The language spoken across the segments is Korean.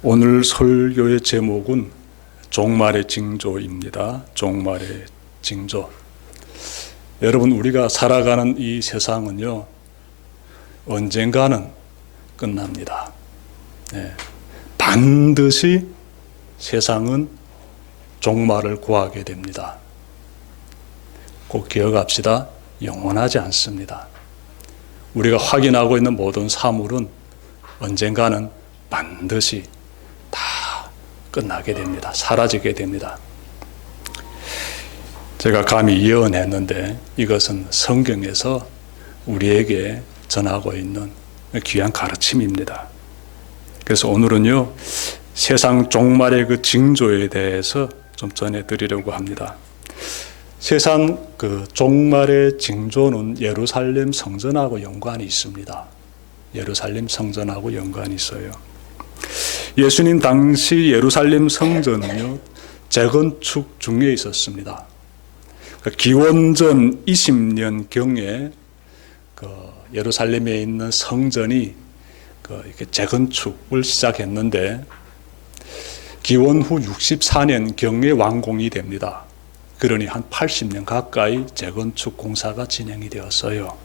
오늘 설교의 제목은 종말의 징조입니다. 종말의 징조. 여러분, 우리가 살아가는 이 세상은요, 언젠가는 끝납니다. 반드시 세상은 종말을 구하게 됩니다. 꼭 기억합시다. 영원하지 않습니다. 우리가 확인하고 있는 모든 사물은 언젠가는 반드시 다 끝나게 됩니다. 사라지게 됩니다. 제가 감히 예언했는데 이것은 성경에서 우리에게 전하고 있는 귀한 가르침입니다. 그래서 오늘은요, 세상 종말의 그 징조에 대해서 좀 전해드리려고 합니다. 세상 그 종말의 징조는 예루살렘 성전하고 연관이 있습니다. 예루살렘 성전하고 연관이 있어요. 예수님 당시 예루살렘 성전은요, 재건축 중에 있었습니다. 기원전 20년경에 예루살렘에 있는 성전이 이렇게 재건축을 시작했는데 기원 후 64년경에 완공이 됩니다. 그러니 한 80년 가까이 재건축 공사가 진행이 되었어요.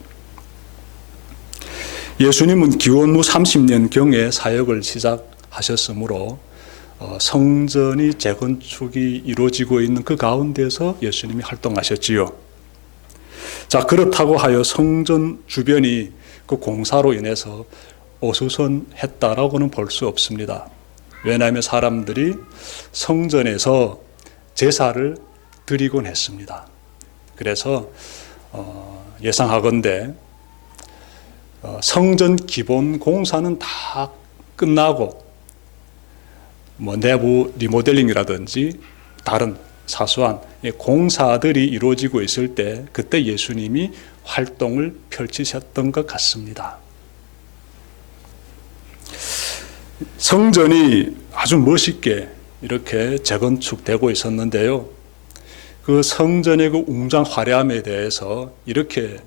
예수님은 기원 후 30년경에 사역을 시작하셨으므로 성전이 재건축이 이루어지고 있는 그 가운데서 예수님이 활동하셨지요. 자, 그렇다고 하여 성전 주변이 그 공사로 인해서 어수선했다라고는 볼 수 없습니다. 왜냐하면 사람들이 성전에서 제사를 드리곤 했습니다. 그래서 예상하건대 성전 기본 공사는 다 끝나고 내부 리모델링이라든지 다른 사소한 공사들이 이루어지고 있을 때 그때 예수님이 활동을 펼치셨던 것 같습니다. 성전이 아주 멋있게 이렇게 재건축되고 있었는데요. 그 성전의 그 웅장 화려함에 대해서 이렇게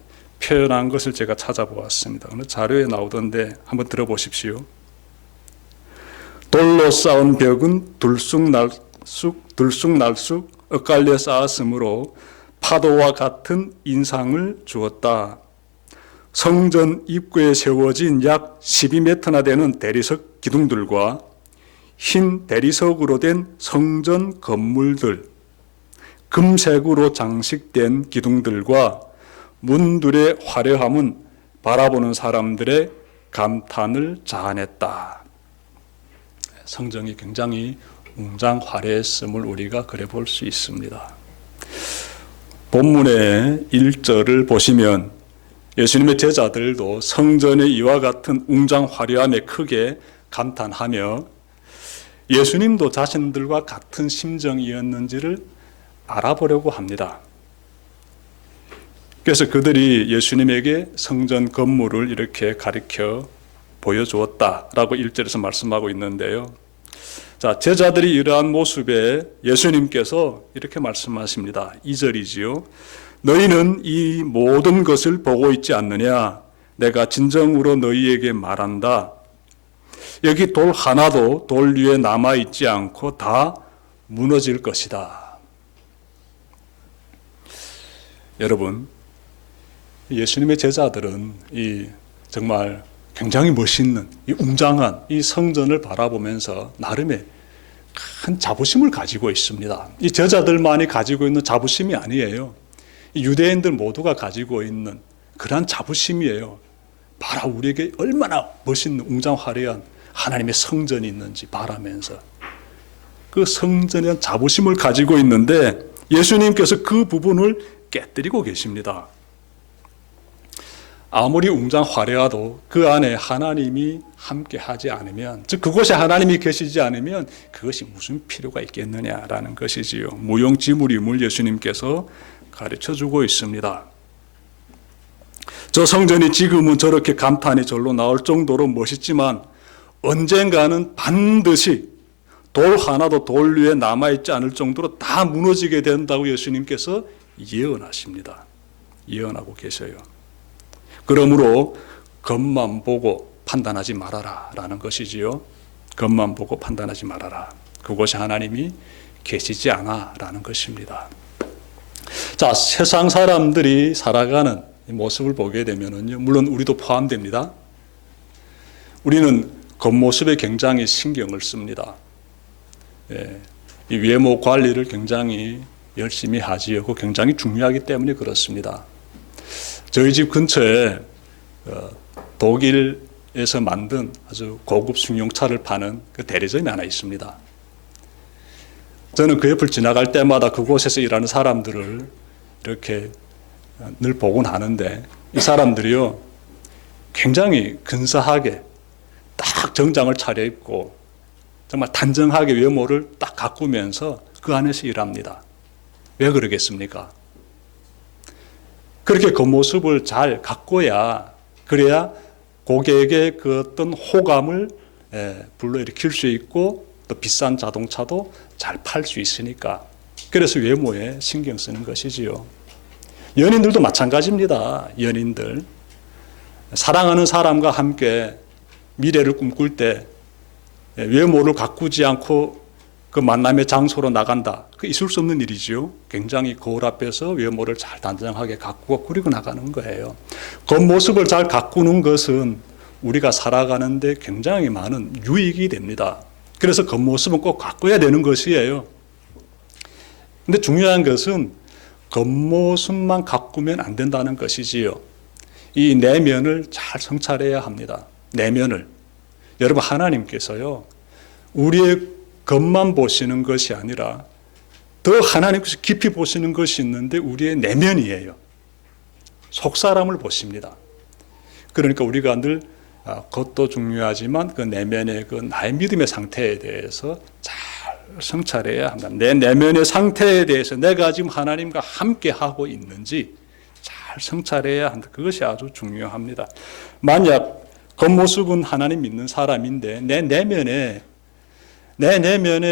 표현한 것을 제가 찾아보았습니다. 어느 자료에 나오던데 한번 들어보십시오. 돌로 쌓은 벽은 들쑥날쑥 엇갈려 쌓았으므로 파도와 같은 인상을 주었다. 성전 입구에 세워진 약 12m나 되는 대리석 기둥들과 흰 대리석으로 된 성전 건물들, 금색으로 장식된 기둥들과 문들의 화려함은 바라보는 사람들의 감탄을 자아냈다. 성전이 굉장히 웅장 화려했음을 우리가 그래 볼 수 있습니다. 본문의 1절을 보시면 예수님의 제자들도 성전의 이와 같은 웅장 화려함에 크게 감탄하며 예수님도 자신들과 같은 심정이었는지를 알아보려고 합니다. 그래서 그들이 예수님에게 성전 건물을 이렇게 가리켜 보여주었다라고 1절에서 말씀하고 있는데요. 자, 제자들이 이러한 모습에 예수님께서 이렇게 말씀하십니다. 2절이지요. 너희는 이 모든 것을 보고 있지 않느냐? 내가 진정으로 너희에게 말한다. 여기 돌 하나도 돌 위에 남아있지 않고 다 무너질 것이다. 여러분, 예수님의 제자들은 이 정말 굉장히 멋있는 이 웅장한 이 성전을 바라보면서 나름의 큰 자부심을 가지고 있습니다. 이 제자들만이 가지고 있는 자부심이 아니에요. 이 유대인들 모두가 가지고 있는 그러한 자부심이에요. 봐라, 우리에게 얼마나 멋있는 웅장 화려한 하나님의 성전이 있는지 바라면서 그 성전에 대한 자부심을 가지고 있는데 예수님께서 그 부분을 깨뜨리고 계십니다. 아무리 웅장 화려해도 그 안에 하나님이 함께 하지 않으면, 즉 그곳에 하나님이 계시지 않으면 그것이 무슨 필요가 있겠느냐라는 것이지요. 무용지물임을 예수님께서 가르쳐주고 있습니다. 저 성전이 지금은 저렇게 감탄이 절로 나올 정도로 멋있지만 언젠가는 반드시 돌 하나도 돌 위에 남아있지 않을 정도로 다 무너지게 된다고 예수님께서 예언하십니다. 예언하고 계셔요. 그러므로 겉만 보고 판단하지 말아라 라는 것이지요. 겉만 보고 판단하지 말아라. 그곳에 하나님이 계시지 않아 라는 것입니다. 자, 세상 사람들이 살아가는 모습을 보게 되면은요, 물론 우리도 포함됩니다. 우리는 겉모습에 굉장히 신경을 씁니다. 예, 이 외모 관리를 굉장히 열심히 하지요. 그거 굉장히 중요하기 때문에 그렇습니다. 저희 집 근처에 독일에서 만든 아주 고급 승용차를 파는 그 대리점이 하나 있습니다. 저는 그 옆을 지나갈 때마다 그곳에서 일하는 사람들을 이렇게 늘 보곤 하는데, 이 사람들이요 굉장히 근사하게 딱 정장을 차려입고 정말 단정하게 외모를 딱 가꾸면서 그 안에서 일합니다. 왜 그러겠습니까? 그렇게 겉모습을 잘 가꿔야, 그래야 고객의 그 어떤 호감을 불러일으킬 수 있고, 또 비싼 자동차도 잘 팔 수 있으니까. 그래서 외모에 신경 쓰는 것이지요. 연인들도 마찬가지입니다. 연인들 사랑하는 사람과 함께 미래를 꿈꿀 때 외모를 가꾸지 않고 그 만남의 장소로 나간다. 그 있을 수 없는 일이지요. 굉장히 거울 앞에서 외모를 잘 단정하게 가꾸고 꾸리고 나가는 거예요. 겉모습을 잘 가꾸는 것은 우리가 살아가는데 굉장히 많은 유익이 됩니다. 그래서 겉모습은 꼭 가꿔야 되는 것이에요. 근데 중요한 것은 겉모습만 가꾸면 안 된다는 것이지요. 이 내면을 잘 성찰해야 합니다. 내면을. 여러분, 하나님께서요, 우리의 겉만 보시는 것이 아니라 더 하나님께서 깊이 보시는 것이 있는데 우리의 내면이에요. 속사람을 보십니다. 그러니까 우리가 늘 겉도 중요하지만 그 내면의 그 나의 믿음의 상태에 대해서 잘 성찰해야 합니다. 내 내면의 상태에 대해서 내가 지금 하나님과 함께 하고 있는지 잘 성찰해야 한다. 그것이 아주 중요합니다. 만약 겉모습은 하나님 믿는 사람인데 내 내면에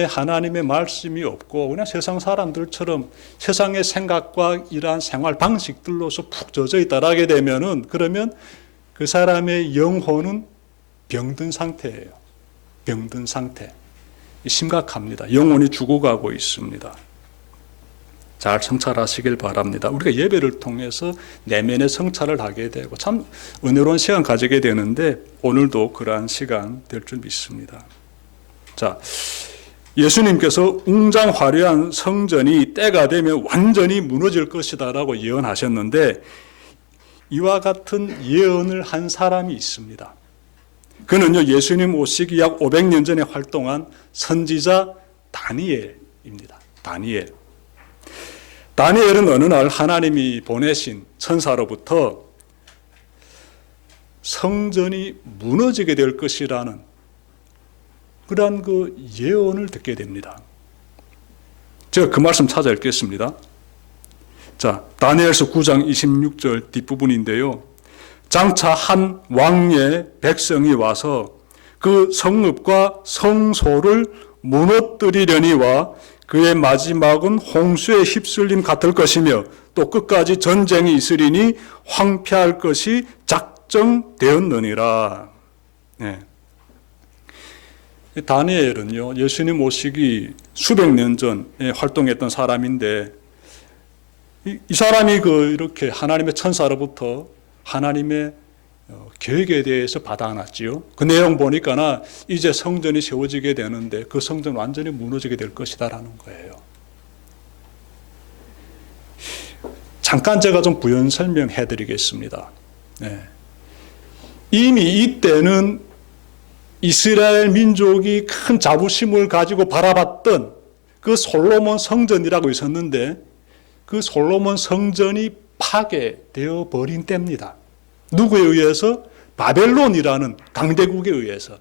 하나님의 말씀이 없고 그냥 세상 사람들처럼 세상의 생각과 이러한 생활 방식들로서 푹 젖어 있다라게 되면은, 그러면 그 사람의 영혼은 병든 상태예요. 병든 상태. 심각합니다. 영혼이 죽어가고 있습니다. 잘 성찰하시길 바랍니다. 우리가 예배를 통해서 내면의 성찰을 하게 되고 참 은혜로운 시간 가지게 되는데, 오늘도 그러한 시간 될 줄 믿습니다. 자, 예수님께서 웅장화려한 성전이 때가 되면 완전히 무너질 것이다라고 예언하셨는데, 이와 같은 예언을 한 사람이 있습니다. 그는요, 예수님 오시기 약 500년 전에 활동한 선지자 다니엘입니다. 다니엘은 어느 날 하나님이 보내신 천사로부터 성전이 무너지게 될 것이라는 그러한 그 예언을 듣게 됩니다. 제가 그 말씀 찾아 읽겠습니다. 자, 다니엘서 9장 26절 뒷부분인데요. 장차 한 왕의 백성이 와서 그 성읍과 성소를 무너뜨리려니와 그의 마지막은 홍수에 휩쓸림 같을 것이며 또 끝까지 전쟁이 있으리니 황폐할 것이 작정되었느니라. 네. 다니엘은요, 예수님 오시기 수백 년 전에 활동했던 사람인데, 이 사람이 이렇게 하나님의 천사로부터 하나님의 계획에 대해서 받아놨지요. 그 내용 보니까 이제 성전이 세워지게 되는데 그 성전 완전히 무너지게 될 것이다라는 거예요. 잠깐 제가 좀 부연 설명해 드리겠습니다. 네. 이미 이때는 이스라엘 민족이 큰 자부심을 가지고 바라봤던 그 솔로몬 성전이라고 있었는데, 그 솔로몬 성전이 파괴되어 버린 때입니다. 누구에 의해서? 바벨론이라는 강대국에 의해서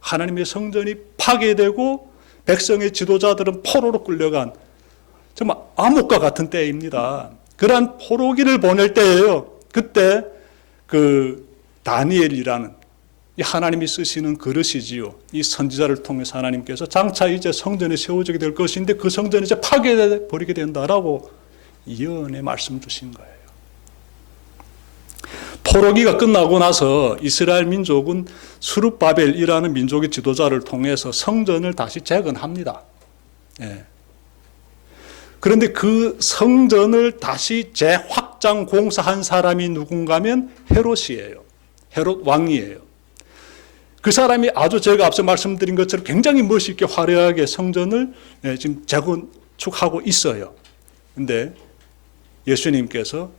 하나님의 성전이 파괴되고 백성의 지도자들은 포로로 끌려간 정말 암흑과 같은 때입니다. 그러한 포로기를 보낼 때예요. 그때 그 다니엘이라는 이 하나님이 쓰시는 그릇이지요. 이 선지자를 통해서 하나님께서 장차 이제 성전이 세워지게 될 것인데 그 성전이 이제 파괴돼 버리게 된다라고 예언의 말씀 주신 거예요. 포로기가 끝나고 나서 이스라엘 민족은 스룹바벨이라는 민족의 지도자를 통해서 성전을 다시 재건합니다. 예. 그런데 그 성전을 다시 재확장 공사한 사람이 누군가면 헤롯이에요. 헤롯 왕이에요. 그 사람이 아주 제가 앞서 말씀드린 것처럼 굉장히 멋있게 화려하게 성전을 지금 재건축하고 있어요. 그런데 예수님께서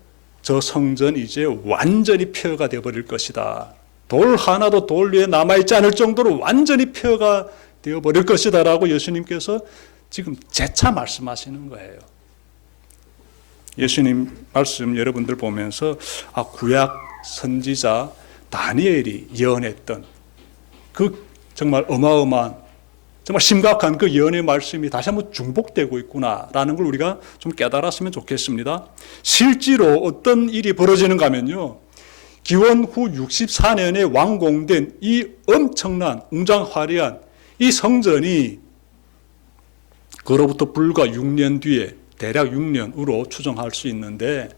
저 성전 이제 완전히 폐허가 되어버릴 것이다. 돌 하나도 돌 위에 남아있지 않을 정도로 완전히 폐허가 되어버릴 것이다 라고 예수님께서 지금 재차 말씀하시는 거예요. 예수님 말씀 여러분들 보면서 구약 선지자 다니엘이 예언했던 그 정말 어마어마한 정말 심각한 그 예언의 말씀이 다시 한번 중복되고 있구나라는 걸 우리가 좀 깨달았으면 좋겠습니다. 실제로 어떤 일이 벌어지는가 하면요. 기원 후 64년에 완공된 이 엄청난 웅장화려한 이 성전이 그로부터 불과 6년 뒤에 대략 6년으로 추정할 수 있는데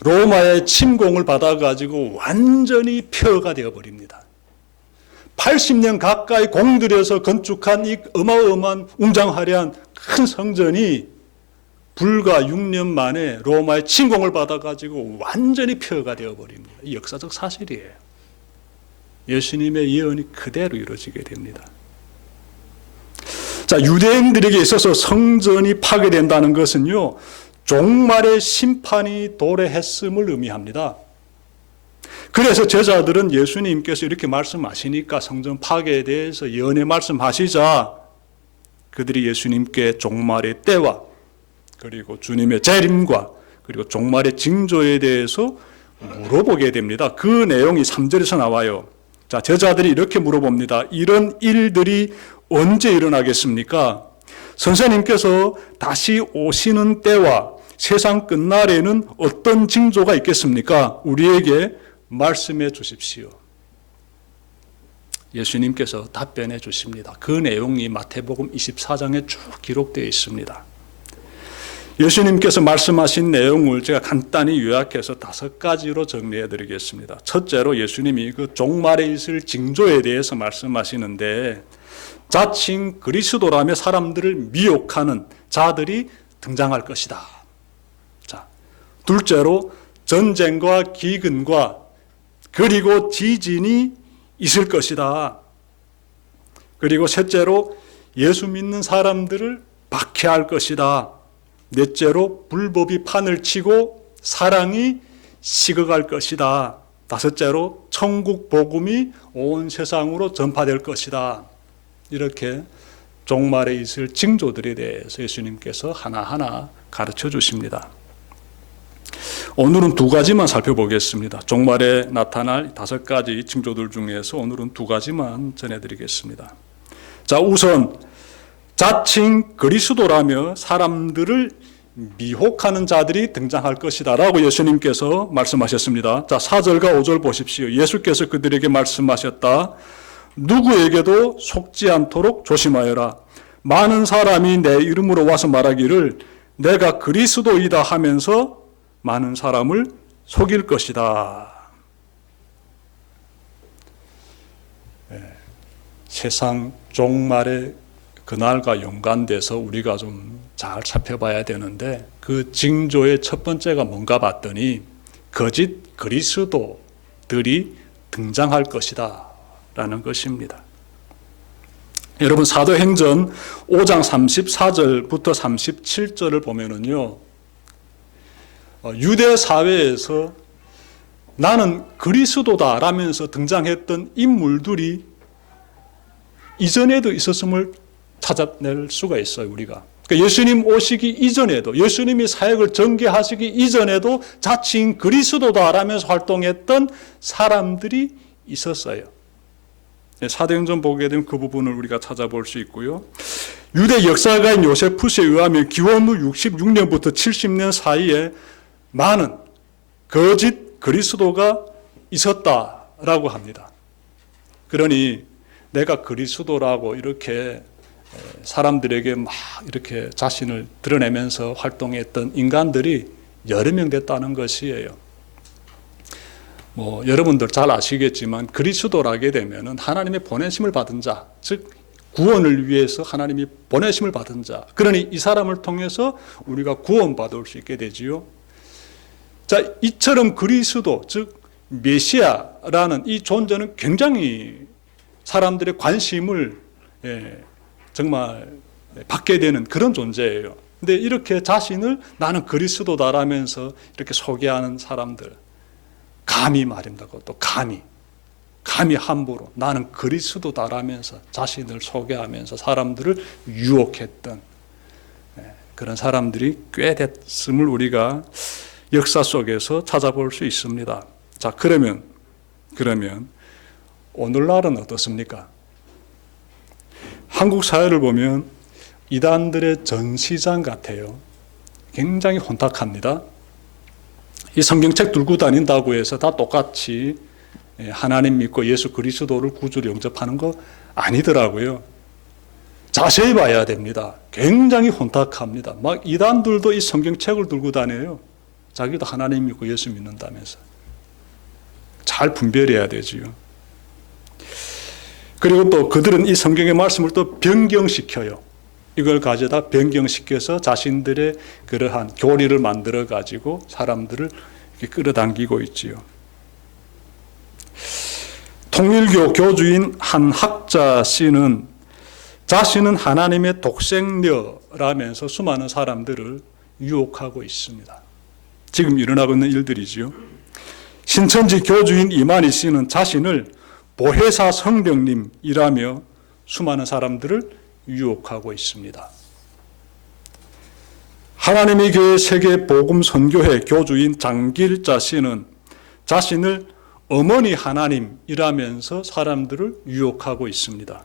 로마의 침공을 받아가지고 완전히 폐허가 되어버립니다. 80년 가까이 공들여서 건축한 이 어마어마한 웅장화려한 큰 성전이 불과 6년 만에 로마의 침공을 받아가지고 완전히 폐허가 되어버립니다. 이 역사적 사실이에요. 예수님의 예언이 그대로 이루어지게 됩니다. 자, 유대인들에게 있어서 성전이 파괴된다는 것은요, 종말의 심판이 도래했음을 의미합니다. 그래서 제자들은 예수님께서 이렇게 말씀하시니까 성전 파괴에 대해서 예언의 말씀하시자 그들이 예수님께 종말의 때와 그리고 주님의 재림과 그리고 종말의 징조에 대해서 물어보게 됩니다. 그 내용이 3절에서 나와요. 자, 제자들이 이렇게 물어봅니다. 이런 일들이 언제 일어나겠습니까? 선생님께서 다시 오시는 때와 세상 끝날에는 어떤 징조가 있겠습니까? 우리에게 말씀해 주십시오. 예수님께서 답변해 주십니다. 그 내용이 마태복음 24장에 쭉 기록되어 있습니다. 예수님께서 말씀하신 내용을 제가 간단히 요약해서 5가지로 정리해 드리겠습니다. 첫째로 예수님이 그 종말에 있을 징조에 대해서 말씀하시는데 자칭 그리스도라며 사람들을 미혹하는 자들이 등장할 것이다. 자, 둘째로 전쟁과 기근과 그리고 지진이 있을 것이다. 그리고 셋째로 예수 믿는 사람들을 박해할 것이다. 넷째로 불법이 판을 치고 사랑이 식어갈 것이다. 다섯째로 천국 복음이 온 세상으로 전파될 것이다. 이렇게 종말에 있을 징조들에 대해서 예수님께서 하나하나 가르쳐 주십니다. 오늘은 2가지만 살펴보겠습니다. 종말에 나타날 5가지 징조들 중에서 오늘은 2가지만 전해드리겠습니다. 자, 우선 자칭 그리스도라며 사람들을 미혹하는 자들이 등장할 것이다 라고 예수님께서 말씀하셨습니다. 자, 4절과 5절 보십시오. 예수께서 그들에게 말씀하셨다. 누구에게도 속지 않도록 조심하여라. 많은 사람이 내 이름으로 와서 말하기를 내가 그리스도이다 하면서 많은 사람을 속일 것이다. 세상 종말의 그날과 연관돼서 우리가 좀 잘 살펴봐야 되는데 그 징조의 첫 번째가 뭔가 봤더니 거짓 그리스도들이 등장할 것이다 라는 것입니다. 여러분 사도행전 5장 34절부터 37절을 보면은요, 유대 사회에서 나는 그리스도다 라면서 등장했던 인물들이 이전에도 있었음을 찾아낼 수가 있어요. 우리가 그러니까 예수님 오시기 이전에도, 예수님이 사역을 전개하시기 이전에도 자칭 그리스도다 라면서 활동했던 사람들이 있었어요. 사도행전 보게 되면 그 부분을 우리가 찾아볼 수 있고요. 유대 역사가인 요세푸스에 의하면 기원 후 66년부터 70년 사이에 많은 거짓 그리스도가 있었다라고 합니다. 그러니 내가 그리스도라고 이렇게 사람들에게 막 이렇게 자신을 드러내면서 활동했던 인간들이 여러 명 됐다는 것이에요. 여러분들 잘 아시겠지만 그리스도라게 되면은 하나님의 보내심을 받은 자, 즉 구원을 위해서 하나님이 보내심을 받은 자. 그러니 이 사람을 통해서 우리가 구원받을 수 있게 되지요. 자, 이처럼 그리스도, 즉 메시아라는 이 존재는 굉장히 사람들의 관심을 정말 받게 되는 그런 존재예요. 근데 이렇게 자신을 나는 그리스도다라면서 이렇게 소개하는 사람들, 감히 말입니다. 그것도 감히 함부로 나는 그리스도다라면서 자신을 소개하면서 사람들을 유혹했던 그런 사람들이 꽤 됐음을 우리가 역사 속에서 찾아볼 수 있습니다. 자, 그러면 오늘날은 어떻습니까? 한국 사회를 보면 이단들의 전시장 같아요. 굉장히 혼탁합니다. 이 성경책 들고 다닌다고 해서 다 똑같이 하나님 믿고 예수 그리스도를 구주로 영접하는 거 아니더라고요. 자세히 봐야 됩니다. 굉장히 혼탁합니다. 막 이단들도 이 성경책을 들고 다녀요. 자기도 하나님 믿고 예수 믿는다면서. 잘 분별해야 되지요. 그리고 또 그들은 이 성경의 말씀을 또 변경시켜요. 이걸 가져다 변경시켜서 자신들의 그러한 교리를 만들어 가지고 사람들을 이렇게 끌어당기고 있지요. 통일교 교주인 한 학자 씨는 자신은 하나님의 독생녀라면서 수많은 사람들을 유혹하고 있습니다. 지금 일어나고 있는 일들이지요. 신천지 교주인 이만희 씨는 자신을 보혜사 성령님이라며 수많은 사람들을 유혹하고 있습니다. 하나님의 교회 세계 복음 선교회 교주인 장길자 씨는 자신을 어머니 하나님이라면서 사람들을 유혹하고 있습니다.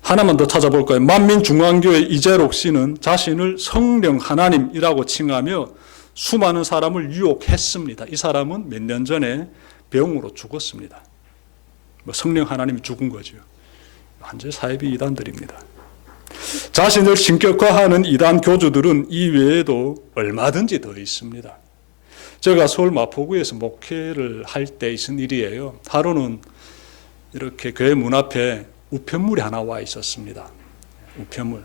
하나만 더 찾아볼까요? 만민중앙교회 이재록 씨는 자신을 성령 하나님이라고 칭하며 수많은 사람을 유혹했습니다. 이 사람은 몇 년 전에 병으로 죽었습니다. 성령 하나님이 죽은 거죠. 완전 사이비 이단들입니다. 자신을 신격화하는 이단 교주들은 이 외에도 얼마든지 더 있습니다. 제가 서울 마포구에서 목회를 할 때 있은 일이에요. 하루는 이렇게 교회 문 앞에 우편물이 하나 와 있었습니다. 우편물.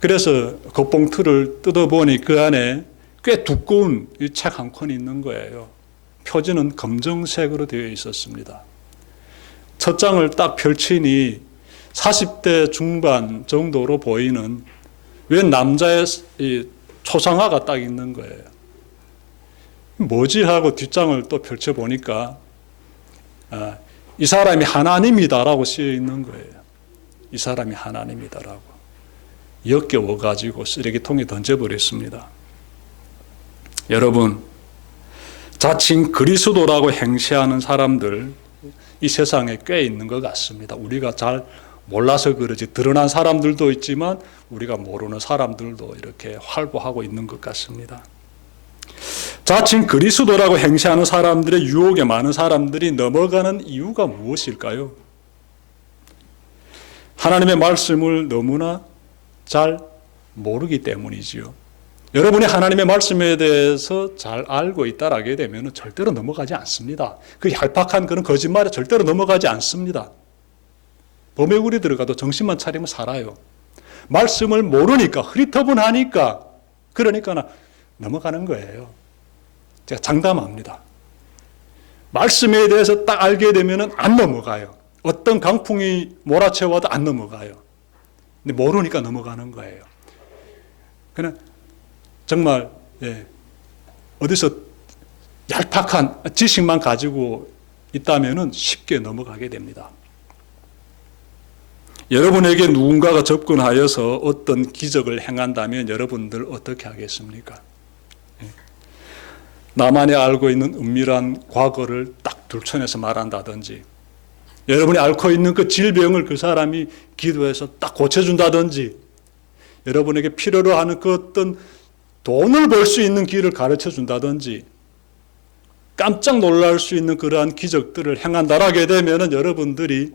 그래서 그 봉투를 뜯어보니 그 안에 꽤 두꺼운 책 한 권이 있는 거예요. 표지는 검정색으로 되어 있었습니다. 첫 장을 딱 펼치니 40대 중반 정도로 보이는 웬 남자의 초상화가 딱 있는 거예요. 뭐지 하고 뒷장을 또 펼쳐보니까 이 사람이 하나님이다라고 쓰여 있는 거예요. 이 사람이 하나님이다라고. 역겨워가지고 쓰레기통에 던져버렸습니다. 여러분, 자칭 그리스도라고 행세하는 사람들 이 세상에 꽤 있는 것 같습니다. 우리가 잘 몰라서 그러지 드러난 사람들도 있지만 우리가 모르는 사람들도 이렇게 활보하고 있는 것 같습니다. 자칭 그리스도라고 행세하는 사람들의 유혹에 많은 사람들이 넘어가는 이유가 무엇일까요? 하나님의 말씀을 너무나 잘 모르기 때문이지요. 여러분이 하나님의 말씀에 대해서 잘 알고 있다라게 되면 절대로 넘어가지 않습니다. 그 얄팍한 그런 거짓말에 절대로 넘어가지 않습니다. 범에 우리 들어가도 정신만 차리면 살아요. 말씀을 모르니까 흐리터분하니까 그러니까 넘어가는 거예요. 제가 장담합니다. 말씀에 대해서 딱 알게 되면 안 넘어가요. 어떤 강풍이 몰아쳐와도 안 넘어가요. 근데 모르니까 넘어가는 거예요. 그냥 정말 어디서 얄팍한 지식만 가지고 있다면 쉽게 넘어가게 됩니다. 여러분에게 누군가가 접근하여서 어떤 기적을 행한다면 여러분들 어떻게 하겠습니까? 나만이 알고 있는 은밀한 과거를 딱 들춰내서 말한다든지, 여러분이 앓고 있는 그 질병을 그 사람이 기도해서 딱 고쳐준다든지, 여러분에게 필요로 하는 그 어떤 돈을 벌 수 있는 길을 가르쳐 준다든지, 깜짝 놀랄 수 있는 그러한 기적들을 행한다라게 되면 여러분들이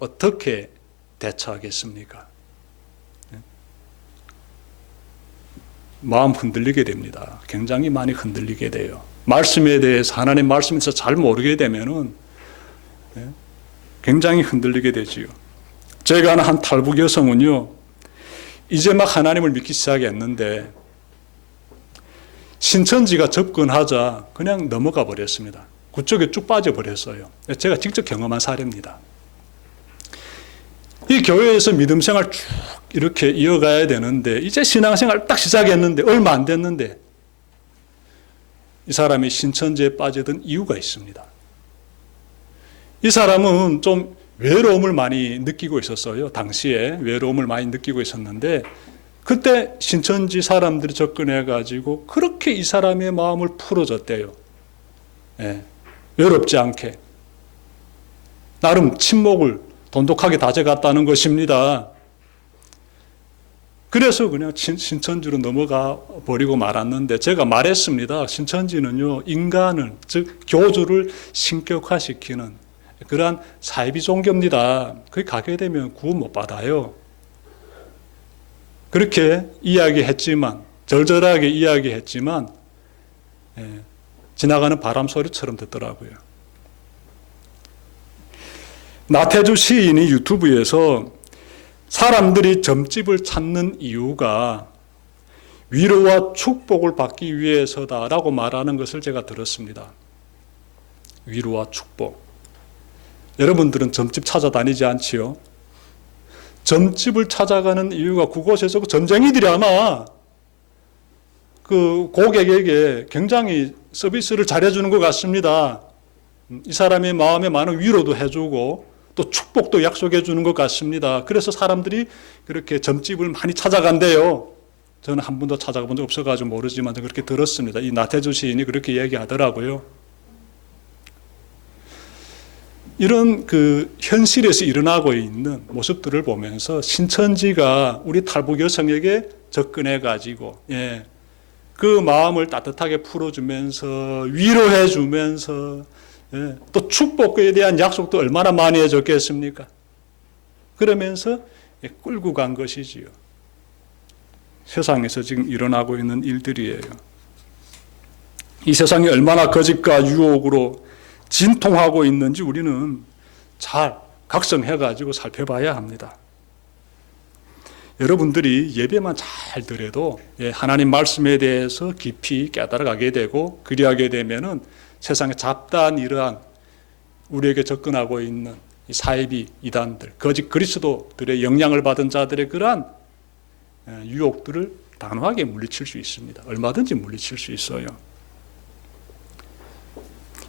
어떻게 대처하겠습니까? 마음 흔들리게 됩니다. 굉장히 많이 흔들리게 돼요. 말씀에 대해서 하나님 말씀에서 잘 모르게 되면은 굉장히 흔들리게 되지요. 제가 아는 한 탈북 여성은요, 이제 막 하나님을 믿기 시작했는데 신천지가 접근하자 그냥 넘어가 버렸습니다. 그쪽에 쭉 빠져버렸어요. 제가 직접 경험한 사례입니다. 이 교회에서 믿음 생활 쭉 이렇게 이어가야 되는데 이제 신앙생활 딱 시작했는데 얼마 안 됐는데 이 사람이 신천지에 빠지던 이유가 있습니다. 이 사람은 좀 외로움을 많이 느끼고 있었어요. 당시에 외로움을 많이 느끼고 있었는데 그때 신천지 사람들이 접근해가지고 그렇게 이 사람의 마음을 풀어줬대요. 예, 외롭지 않게. 나름 침묵을 돈독하게 다져갔다는 것입니다. 그래서 그냥 신천지로 넘어가 버리고 말았는데 제가 말했습니다. 신천지는요, 인간을, 즉 교주를 신격화시키는 그러한 사이비 종교입니다. 거기 가게 되면 구원 못 받아요. 그렇게 이야기했지만, 절절하게 이야기했지만 지나가는 바람 소리처럼 듣더라고요. 나태주 시인이 유튜브에서 사람들이 점집을 찾는 이유가 위로와 축복을 받기 위해서다라고 말하는 것을 제가 들었습니다. 위로와 축복. 여러분들은 점집 찾아다니지 않지요? 점집을 찾아가는 이유가 그곳에서 점쟁이들이 아마 그 고객에게 굉장히 서비스를 잘해주는 것 같습니다. 이 사람의 마음에 많은 위로도 해주고 또 축복도 약속해 주는 것 같습니다. 그래서 사람들이 그렇게 점집을 많이 찾아간대요. 저는 한 번도 찾아가 본 적 없어가지고 모르지만 그렇게 들었습니다. 이 나태주 시인이 그렇게 얘기하더라고요. 이런 그 현실에서 일어나고 있는 모습들을 보면서 신천지가 우리 탈북 여성에게 접근해가지고 그 마음을 따뜻하게 풀어주면서 위로해주면서 또 축복에 대한 약속도 얼마나 많이 해줬겠습니까? 그러면서 끌고 간 것이지요. 세상에서 지금 일어나고 있는 일들이에요. 이 세상이 얼마나 거짓과 유혹으로 진통하고 있는지 우리는 잘 각성해가지고 살펴봐야 합니다. 여러분들이 예배만 잘 들어도 하나님 말씀에 대해서 깊이 깨달아가게 되고 그리하게 되면은 세상에 잡다한 이러한 우리에게 접근하고 있는 이 사이비 이단들, 거짓 그리스도들의 영향을 받은 자들의 그러한 유혹들을 단호하게 물리칠 수 있습니다. 얼마든지 물리칠 수 있어요.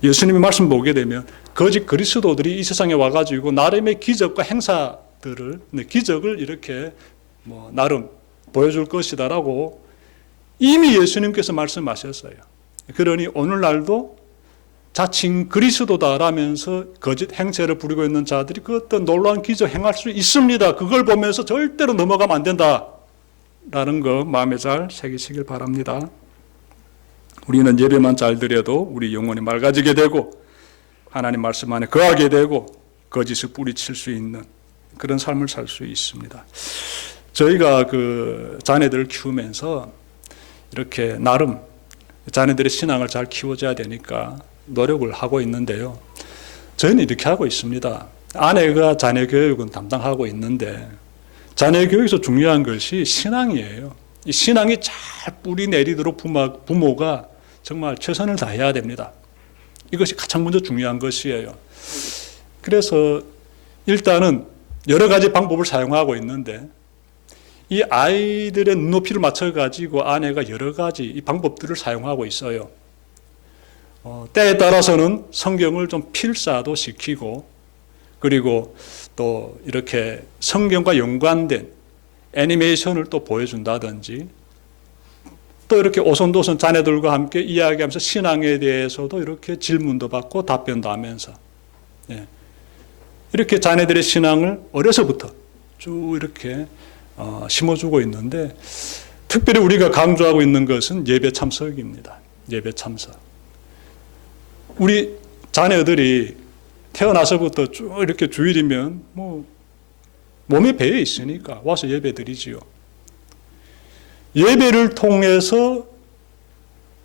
예수님의 말씀 보게 되면 거짓 그리스도들이 이 세상에 와가지고 나름의 기적과 행사들을, 기적을 이렇게 나름 보여줄 것이다라고 이미 예수님께서 말씀하셨어요. 그러니 오늘날도 자칭 그리스도다라면서 거짓 행세를 부리고 있는 자들이 그 어떤 놀라운 기적 행할 수 있습니다. 그걸 보면서 절대로 넘어가면 안 된다라는 거 마음에 잘 새기시길 바랍니다. 우리는 예배만 잘 드려도 우리 영혼이 맑아지게 되고 하나님 말씀 안에 거하게 되고 거짓을 뿌리칠 수 있는 그런 삶을 살 수 있습니다. 저희가 그 자녀들을 키우면서 이렇게 나름 자녀들의 신앙을 잘 키워줘야 되니까 노력을 하고 있는데요. 저희는 이렇게 하고 있습니다. 아내가 자녀 교육은 담당하고 있는데 자녀 교육에서 중요한 것이 신앙이에요. 이 신앙이 잘 뿌리 내리도록 부모가 정말 최선을 다해야 됩니다. 이것이 가장 먼저 중요한 것이에요. 그래서 일단은 여러 가지 방법을 사용하고 있는데 이 아이들의 눈높이를 맞춰가지고 아내가 여러 가지 이 방법들을 사용하고 있어요. 때에 따라서는 성경을 좀 필사도 시키고 그리고 또 이렇게 성경과 연관된 애니메이션을 또 보여준다든지 또 이렇게 오손도손 자녀들과 함께 이야기하면서 신앙에 대해서도 이렇게 질문도 받고 답변도 하면서 이렇게 자녀들의 신앙을 어려서부터 쭉 이렇게 심어주고 있는데 특별히 우리가 강조하고 있는 것은 예배 참석입니다. 예배 참석. 우리 자녀들이 태어나서부터 쭉 이렇게 주일이면 몸에 배에 있으니까 와서 예배 드리지요. 예배를 통해서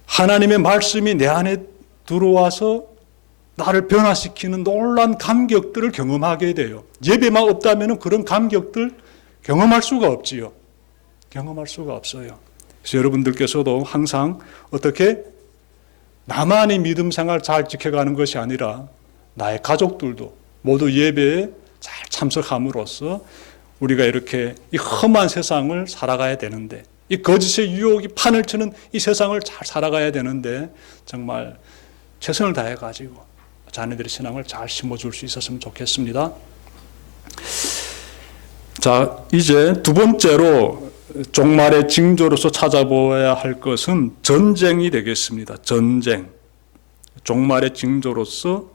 하나님의 말씀이 내 안에 들어와서 나를 변화시키는 놀라운 감격들을 경험하게 돼요. 예배만 없다면 그런 감격들 경험할 수가 없지요. 경험할 수가 없어요. 그래서 여러분들께서도 항상 어떻게 나만의 믿음 생활 잘 지켜가는 것이 아니라 나의 가족들도 모두 예배에 잘 참석함으로써 우리가 이렇게 이 험한 세상을 살아가야 되는데, 이 거짓의 유혹이 판을 치는 이 세상을 잘 살아가야 되는데 정말 최선을 다해가지고 자녀들의 신앙을 잘 심어줄 수 있었으면 좋겠습니다. 자, 이제 두 번째로 종말의 징조로서 찾아보아야 할 것은 전쟁이 되겠습니다. 전쟁. 종말의 징조로서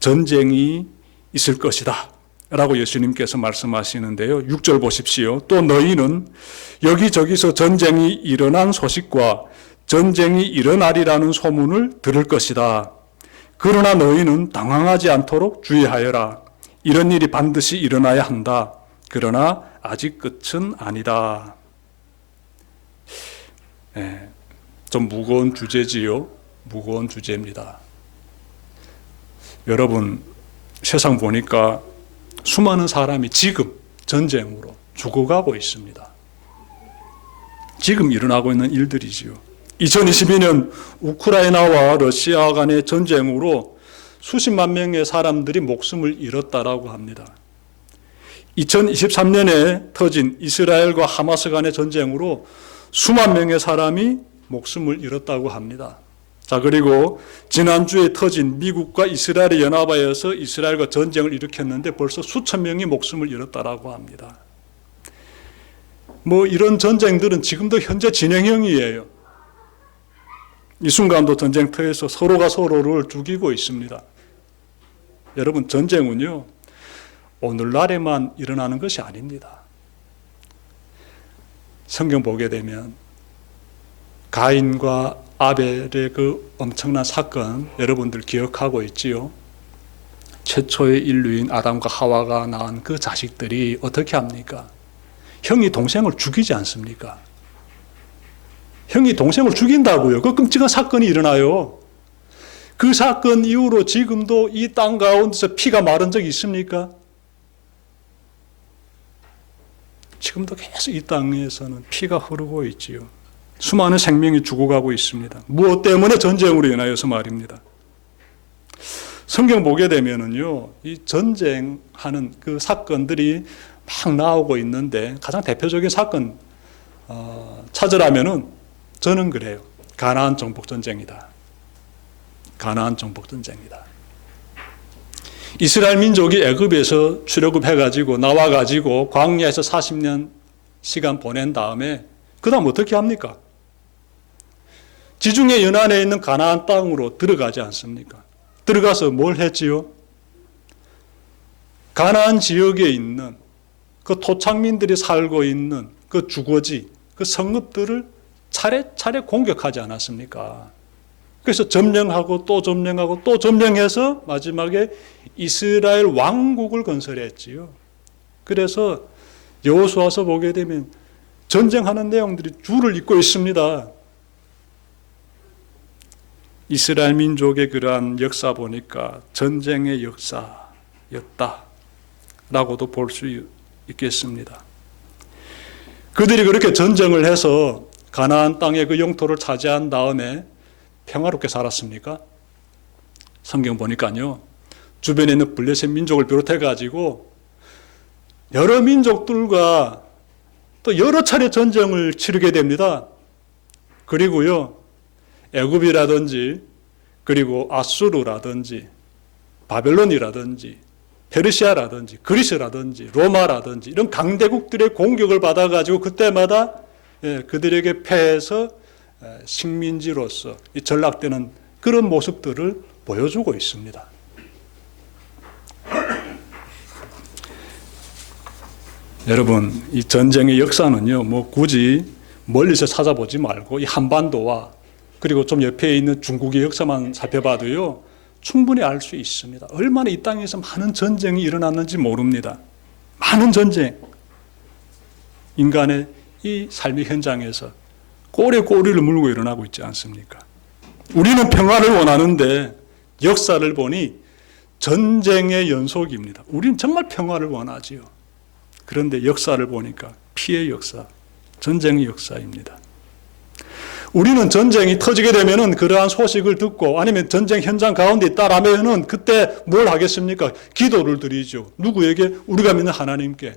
전쟁이 있을 것이다 라고 예수님께서 말씀하시는데요. 6절 보십시오. 또 너희는 여기저기서 전쟁이 일어난 소식과 전쟁이 일어나리라는 소문을 들을 것이다. 그러나 너희는 당황하지 않도록 주의하여라. 이런 일이 반드시 일어나야 한다. 그러나 아직 끝은 아니다. 좀 무거운 주제지요. 무거운 주제입니다. 여러분, 세상 보니까 수많은 사람이 지금 전쟁으로 죽어가고 있습니다. 지금 일어나고 있는 일들이지요. 2022년 우크라이나와 러시아 간의 전쟁으로 수십만 명의 사람들이 목숨을 잃었다라고 합니다. 2023년에 터진 이스라엘과 하마스 간의 전쟁으로 수만 명의 사람이 목숨을 잃었다고 합니다. 자, 그리고 지난주에 터진 미국과 이스라엘이 연합하여서 이스라엘과 전쟁을 일으켰는데 벌써 수천 명이 목숨을 잃었다라고 합니다. 이런 전쟁들은 지금도 현재 진행형이에요. 이 순간도 전쟁터에서 서로가 서로를 죽이고 있습니다. 여러분, 전쟁은요, 오늘날에만 일어나는 것이 아닙니다. 성경 보게 되면 가인과 아벨의 그 엄청난 사건 여러분들 기억하고 있지요? 최초의 인류인 아담과 하와가 낳은 그 자식들이 어떻게 합니까? 형이 동생을 죽이지 않습니까? 형이 동생을 죽인다고요. 그 끔찍한 사건이 일어나요. 그 사건 이후로 지금도 이 땅 가운데서 피가 마른 적이 있습니까? 지금도 계속 이 땅에서는 피가 흐르고 있지요. 수많은 생명이 죽어가고 있습니다. 무엇 때문에? 전쟁으로 인하여서 말입니다. 성경 보게 되면은요, 이 전쟁하는 그 사건들이 막 나오고 있는데 가장 대표적인 사건 찾으라면은 저는 그래요. 가나안 정복 전쟁이다. 가나안 정복 전쟁이다. 이스라엘 민족이 애굽에서 출애굽해가지고 나와가지고 광야에서 40년 시간 보낸 다음에 그 다음 어떻게 합니까? 지중해 연안에 있는 가나안 땅으로 들어가지 않습니까? 들어가서 뭘 했지요? 가나안 지역에 있는 그 토착민들이 살고 있는 그 주거지, 그 성읍들을 차례차례 공격하지 않았습니까? 그래서 점령하고 또 점령하고 또 점령해서 마지막에 이스라엘 왕국을 건설했지요. 그래서 여호수아서 보게 되면 전쟁하는 내용들이 줄을 잇고 있습니다. 이스라엘 민족의 그러한 역사 보니까 전쟁의 역사였다라고도 볼 수 있겠습니다. 그들이 그렇게 전쟁을 해서 가나안 땅의 그 영토를 차지한 다음에 평화롭게 살았습니까? 성경 보니까요, 주변에 있는 블레셋 민족을 비롯해가지고 여러 민족들과 또 여러 차례 전쟁을 치르게 됩니다. 그리고요, 애굽이라든지 그리고 아수르라든지 바벨론이라든지 페르시아라든지 그리스라든지 로마라든지 이런 강대국들의 공격을 받아가지고 그때마다 그들에게 패해서 식민지로서 전락되는 그런 모습들을 보여주고 있습니다. 여러분, 이 전쟁의 역사는요, 굳이 멀리서 찾아보지 말고 이 한반도와 그리고 좀 옆에 있는 중국의 역사만 살펴봐도요, 충분히 알 수 있습니다. 얼마나 이 땅에서 많은 전쟁이 일어났는지 모릅니다. 많은 전쟁. 인간의 이 삶의 현장에서 꼬리에 꼬리를 물고 일어나고 있지 않습니까? 우리는 평화를 원하는데 역사를 보니 전쟁의 연속입니다. 우리는 정말 평화를 원하지요. 그런데 역사를 보니까 피해 역사, 전쟁의 역사입니다. 우리는 전쟁이 터지게 되면은 그러한 소식을 듣고 아니면 전쟁 현장 가운데 있다라면은 그때 뭘 하겠습니까? 기도를 드리죠. 누구에게? 우리가 믿는 하나님께.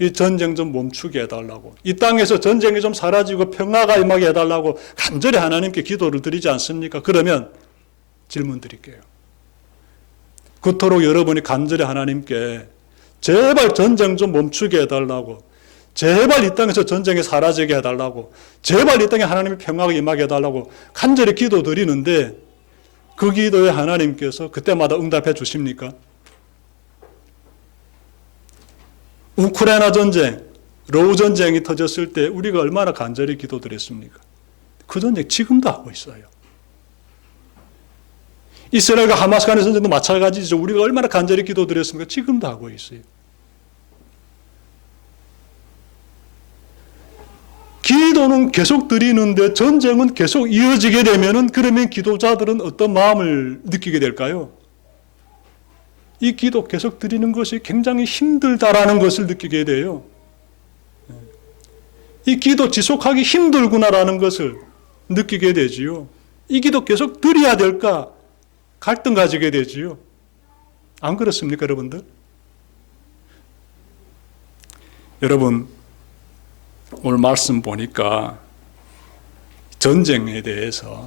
이 전쟁 좀 멈추게 해달라고. 이 땅에서 전쟁이 좀 사라지고 평화가 임하게 해달라고 간절히 하나님께 기도를 드리지 않습니까? 그러면 질문 드릴게요. 그토록 여러분이 간절히 하나님께 제발 전쟁 좀 멈추게 해달라고, 제발 이 땅에서 전쟁이 사라지게 해달라고, 제발 이 땅에 하나님의 평화가 임하게 해달라고 간절히 기도 드리는데 그 기도에 하나님께서 그때마다 응답해 주십니까? 우크라이나 전쟁, 러우 전쟁이 터졌을 때 우리가 얼마나 간절히 기도드렸습니까? 그 전쟁 지금도 하고 있어요. 이스라엘과 하마스 간의 전쟁도 마찬가지죠. 우리가 얼마나 간절히 기도드렸습니까? 지금도 하고 있어요. 기도는 계속 드리는데 전쟁은 계속 이어지게 되면은 그러면 기도자들은 어떤 마음을 느끼게 될까요? 이 기도 계속 드리는 것이 굉장히 힘들다라는 것을 느끼게 돼요. 이 기도 지속하기 힘들구나라는 것을 느끼게 되지요. 이 기도 계속 드려야 될까? 갈등 가지게 되지요. 안 그렇습니까, 여러분들? 여러분, 오늘 말씀 보니까 전쟁에 대해서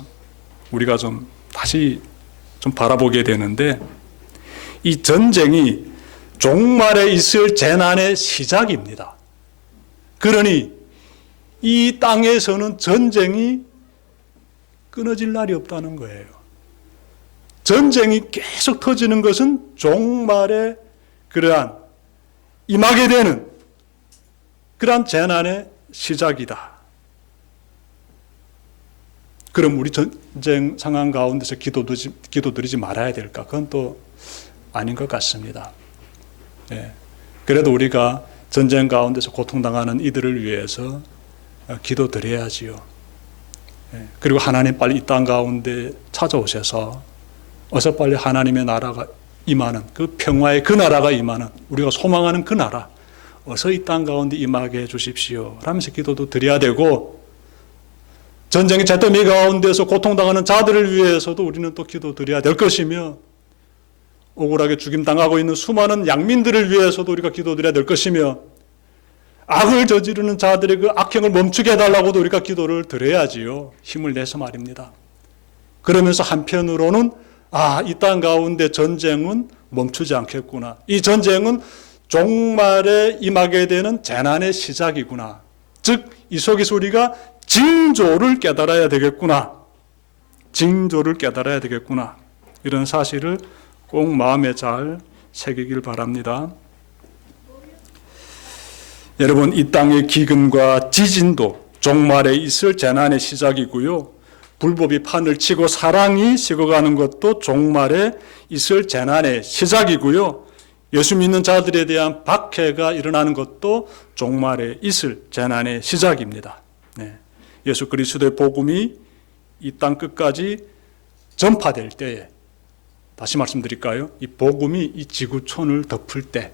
우리가 좀 다시 좀 바라보게 되는데 이 전쟁이 종말에 있을 재난의 시작입니다. 그러니 이 땅에서는 전쟁이 끊어질 날이 없다는 거예요. 전쟁이 계속 터지는 것은 종말에 그러한 임하게 되는 그러한 재난의 시작이다. 그럼 우리 전쟁 상황 가운데서 기도드리지 말아야 될까? 그건 또 아닌 것 같습니다. 예. 그래도 우리가 전쟁 가운데서 고통당하는 이들을 위해서 기도드려야지요. 예. 그리고 하나님 빨리 이 땅 가운데 찾아오셔서 어서 빨리 하나님의 나라가 임하는 그 평화의 그 나라가 임하는 우리가 소망하는 그 나라 어서 이 땅 가운데 임하게 해 주십시오 라면서 기도도 드려야 되고 전쟁의 잿더미 가운데서 고통당하는 자들을 위해서도 우리는 또 기도드려야 될 것이며 억울하게 죽임당하고 있는 수많은 양민들을 위해서도 우리가 기도드려야 될 것이며 악을 저지르는 자들의 그 악행을 멈추게 해달라고도 우리가 기도를 드려야지요. 힘을 내서 말입니다. 그러면서 한편으로는 이 땅 가운데 전쟁은 멈추지 않겠구나. 이 전쟁은 종말에 임하게 되는 재난의 시작이구나. 즉, 이 속에서 우리가 징조를 깨달아야 되겠구나. 징조를 깨달아야 되겠구나. 이런 사실을 꼭 마음에 잘 새기길 바랍니다. 여러분, 이 땅의 기근과 지진도 종말에 있을 재난의 시작이고요. 불법이 판을 치고 사랑이 식어가는 것도 종말에 있을 재난의 시작이고요. 예수 믿는 자들에 대한 박해가 일어나는 것도 종말에 있을 재난의 시작입니다. 네. 예수 그리스도의 복음이 이 땅 끝까지 전파될 때에 다시 말씀드릴까요? 이 복음이 이 지구촌을 덮을 때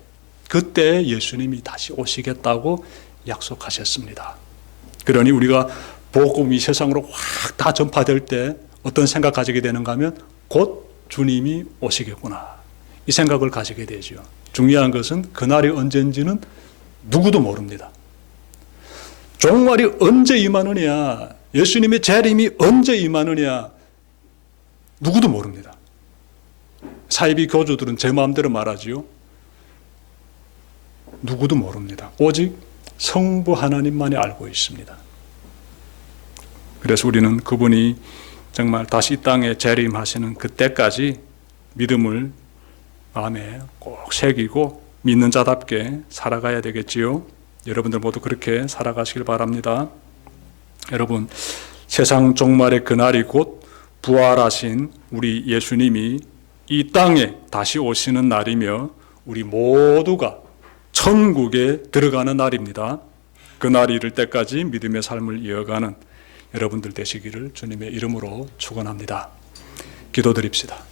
그때 예수님이 다시 오시겠다고 약속하셨습니다. 그러니 우리가 복음이 세상으로 확 다 전파될 때 어떤 생각 가지게 되는가 하면 곧 주님이 오시겠구나. 이 생각을 가지게 되죠. 중요한 것은 그날이 언제인지는 누구도 모릅니다. 종말이 언제 임하느냐, 예수님의 재림이 언제 임하느냐 누구도 모릅니다. 사이비 교주들은 제 마음대로 말하지요. 누구도 모릅니다. 오직 성부 하나님만이 알고 있습니다. 그래서 우리는 그분이 정말 다시 이 땅에 재림하시는 그때까지 믿음을 마음에 꼭 새기고 믿는 자답게 살아가야 되겠지요. 여러분들 모두 그렇게 살아가시길 바랍니다. 여러분, 세상 종말의 그날이 곧 부활하신 우리 예수님이 이 땅에 다시 오시는 날이며 우리 모두가 천국에 들어가는 날입니다. 그날이 이를 때까지 믿음의 삶을 이어가는 여러분들 되시기를 주님의 이름으로 축원합니다. 기도드립시다.